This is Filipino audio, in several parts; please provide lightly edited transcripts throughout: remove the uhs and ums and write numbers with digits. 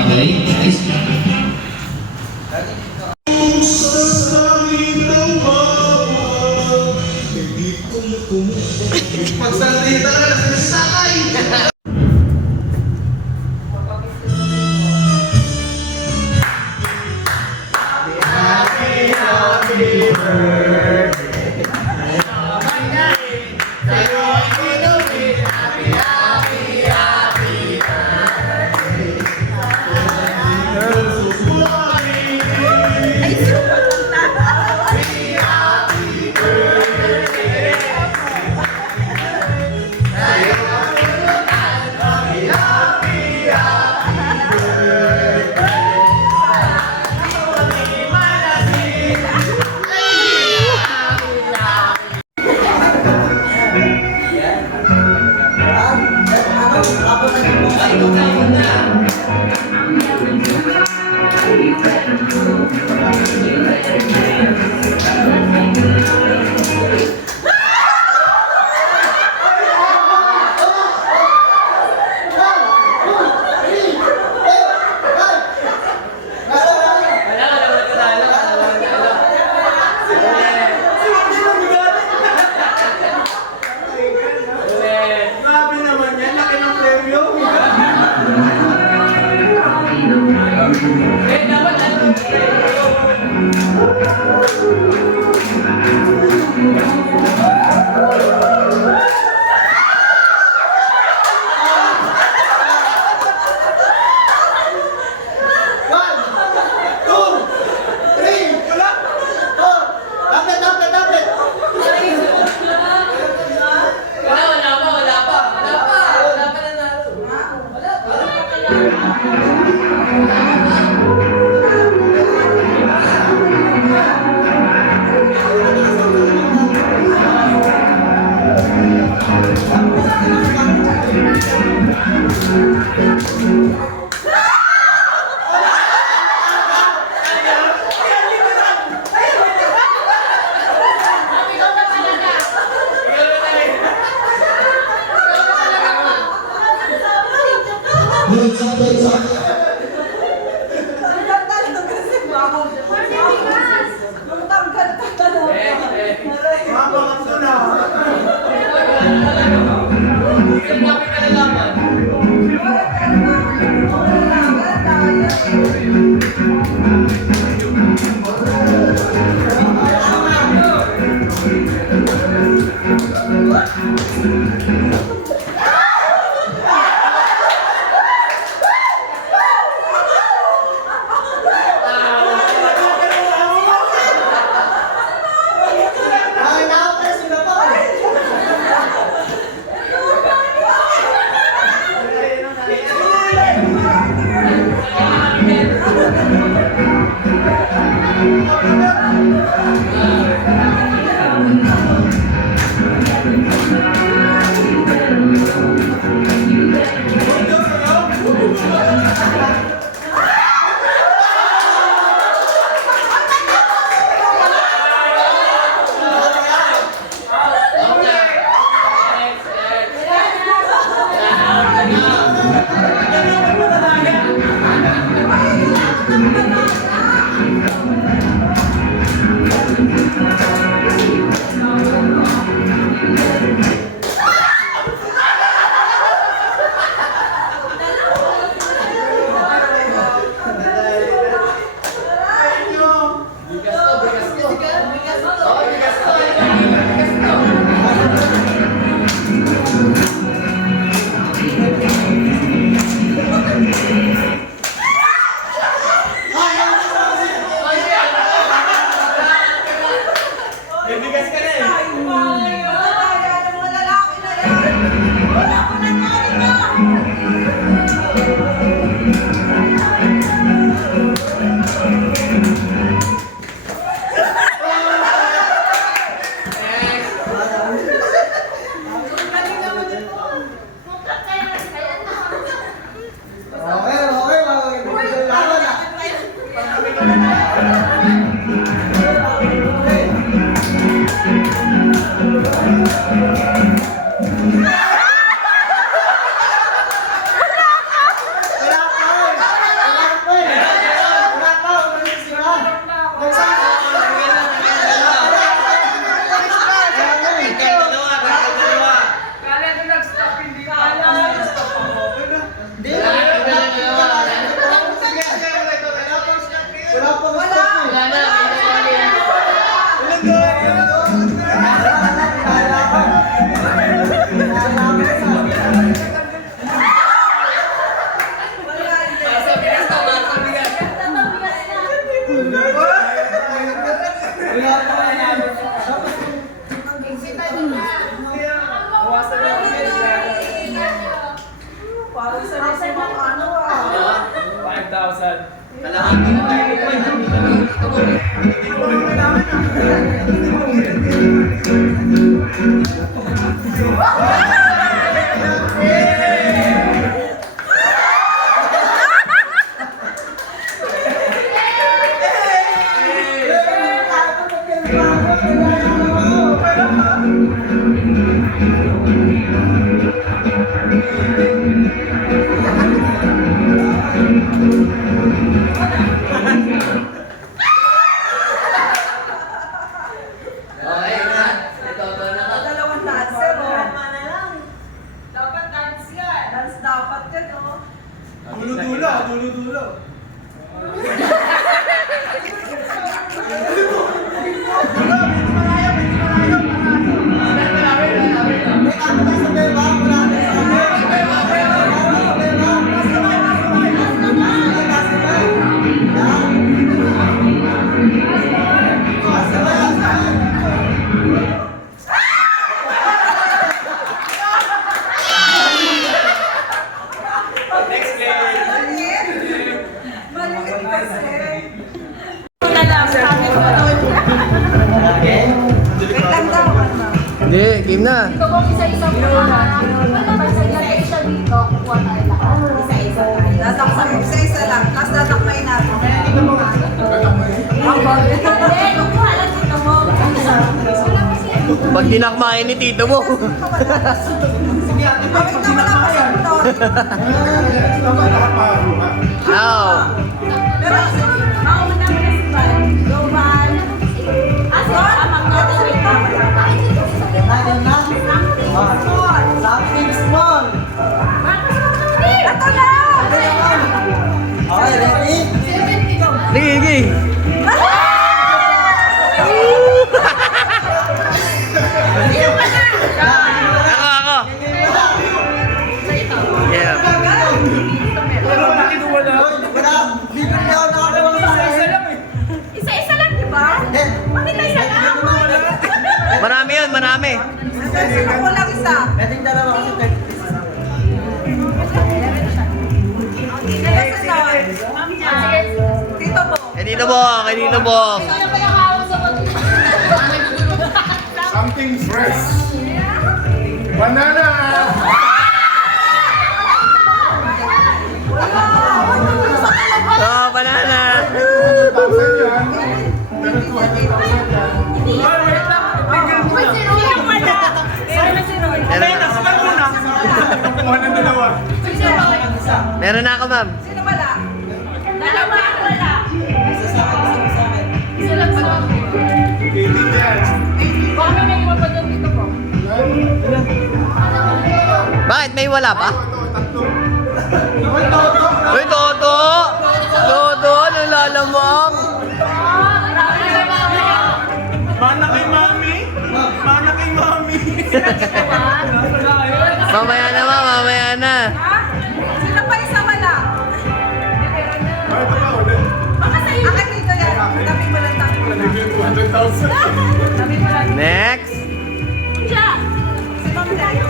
galing. Nice. Pagsalita na lang sa sakay. 5,000 lang ano ah. 5,000. Kalahati na tayo. Okay na. Ito na ka. Dalawang dancer oh. Tama na lang. Dapat dance yan. Dance dapat yan oh. Dulo-dulo. Next game. Maliit kasi. Ito na lang. Sabi ko doon. Wait lang daw. Hindi, game na. Ito kung isa-isa mo na. Pag ilagay siya dito, kukuha tayo lahat. Isa-isa tayo. Tatakpan. Isa-isa lang. Tapos tatakpain natin. Hindi, kukuha lang dito mo. Pag dinakmain ni tito mo. Bakit naman ako sa doon? Now. Pero Mauna mo na si Van. Go, Van. Ah, sige, amang natin. Wait lang. ito na! Sige. Ako. Yeah. Pero bakit wala? Isa-isa lang eh. Isa-isa lang, di ba? Bakit na isa lang? Marami yun, marami. Sino ko lang isa? Kasunod. Tito mo. Kay Tito Bong, kay Tito Bong. Ano ba yung hawak sa pag- Something fresh. Banana! Oh, banana. 1,000 yan. Pero 200,000 yan. Kumuha ng dalawa. Meron na ako, ma'am. Sino wala? Dalawa ang wala. Isa lang ba? Katie yan. Baka may may iba pa dyan dito po. Bakit? May wala pa? Tatlo. Uy, Toto! Toto, nalalamang. Marami na mamaya. Mana kay mami? Mana kay mami? Mamaya na, ma'am. Mamaya na. Ha? Sino pa isa wala? Ah, ito pa ulit. Baka sa iyo. Akin dito yan. Tabi mo lang, tabi mo lang. 200,000. Tabi mo lang. Next. Siya. Si Ma'am Dayo.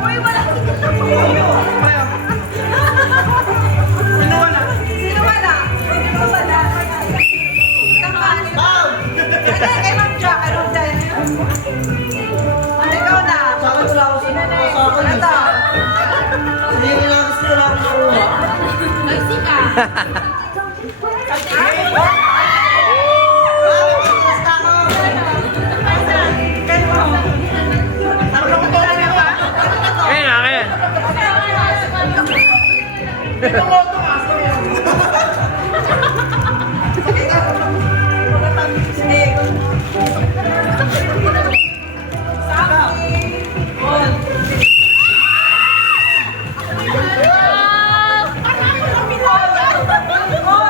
Uy, wala. Sino wala? Sino wala? Sino wala? Hindi, kay Ma'am Jack. Kay Ma'am Jack. Ikaw na. Sino na eh? Ito. Noisy ka. Ayan, akin.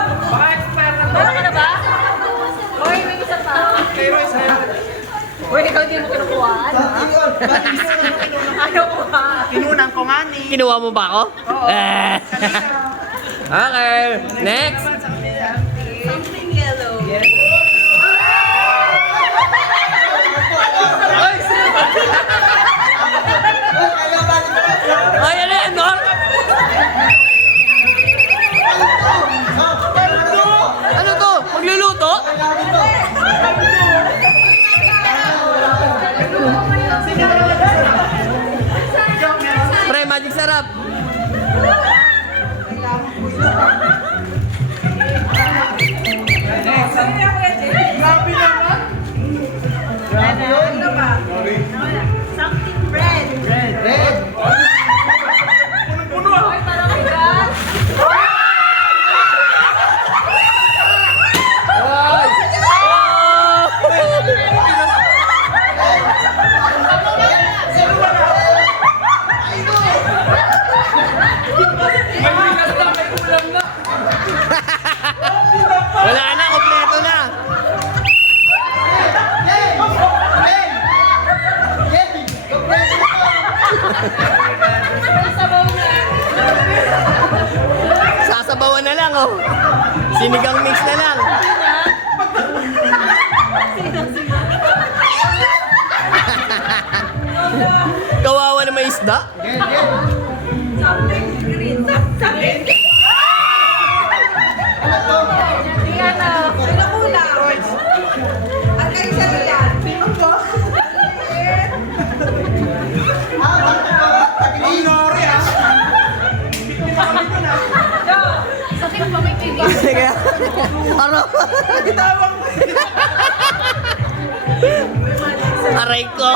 Meron ka na ba? Uy, may isa pa. Uy, ikaw din mo kinukuhaan. Ayaw ko ha. Kinuha mo ba ako? Eh. Okay. Next. Something yellow. Pre, magic sarap. Grabe naman. Ano ba? Something red. Puno ah. Parang may gas. Wala na, kompleto na. Sasabawan na lang, oh. Sinigang mix na lang. Kawawa na may isda. Something green. Something. Sino kulang? Ang kaisa yan. Sino po? Ang nori ah. Sakit ba may TV? Kaya, ano? Itawang mo. Aray ko.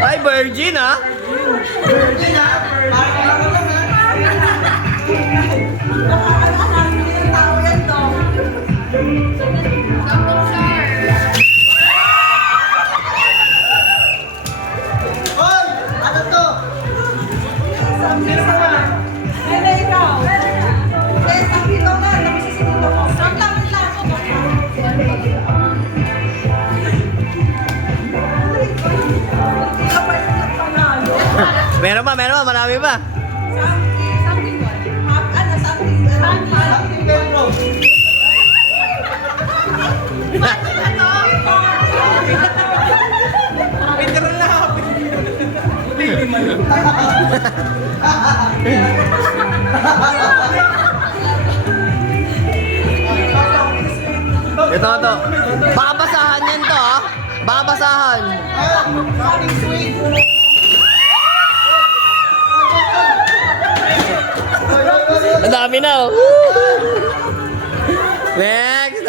Ay, virgin, ah. Meron pa, marami pa. Literal na happy. Ito. Baka basahan yan to, ah. Baka basahan. Ang dami na, oh. Next.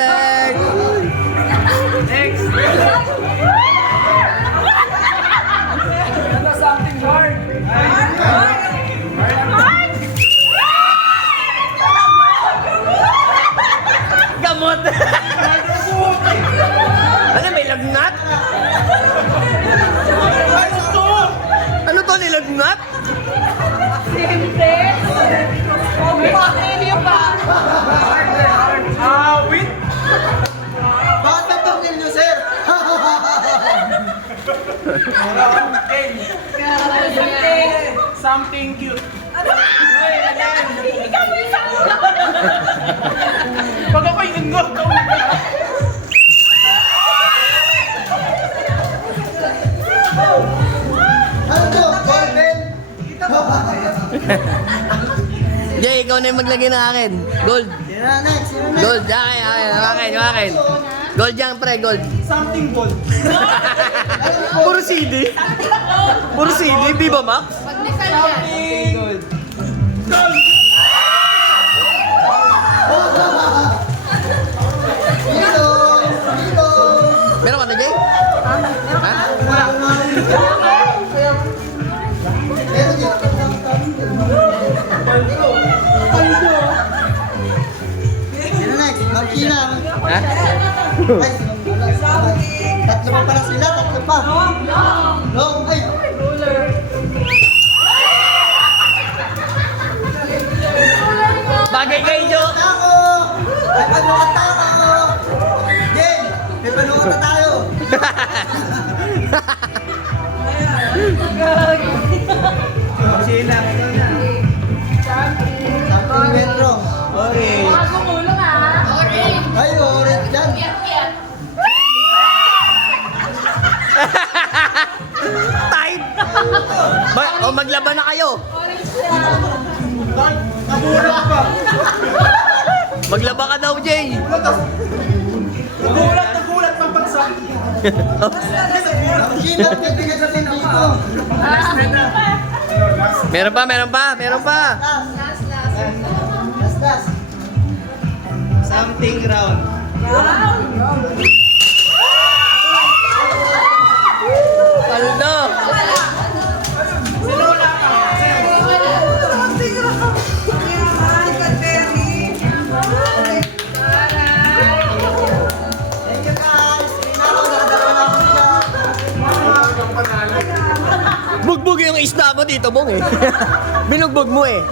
Something hard. Gamot. Ano, may lagnat? Ano to, nilagnat? Awit. Bata tongil nyo, sir! Something cute. Pag ako'y ingog. Ano to? Golden? Jay, ikaw na yung maglagay ng akin. Gold. Sino na next? Gold, akin. Gold yan, pre, gold. Something bold. Puro CD. Puro CD, Viva Max. Magdesal yan. Gold. Meron ka na, Jay? Ha? Sino next? Markina. Ha? Ay, tatlo pa pala sila, tatlo pa. Long, ay. Bagay kayo, Jo. Tako! May panukat tako! Jen, may panukat na tayo. Sila. Something went wrong. Okay. Mga gumulong ah. Orange. Ay, orange yan. Kiyat-kiyat. Tight. Maglaban na kayo. Orange yan. Nagulat pa. Maglaba ka daw, Jay. Nagulat pang bagsak. Ginat ka tingin sa dito. Meron pa, meron pa, meron pa. Last. Something round. Paldo. Thank you guys. Ako, nakadalawa na ako sila. Bugbog yung isda mo dito, Bong eh. Binugbog mo eh.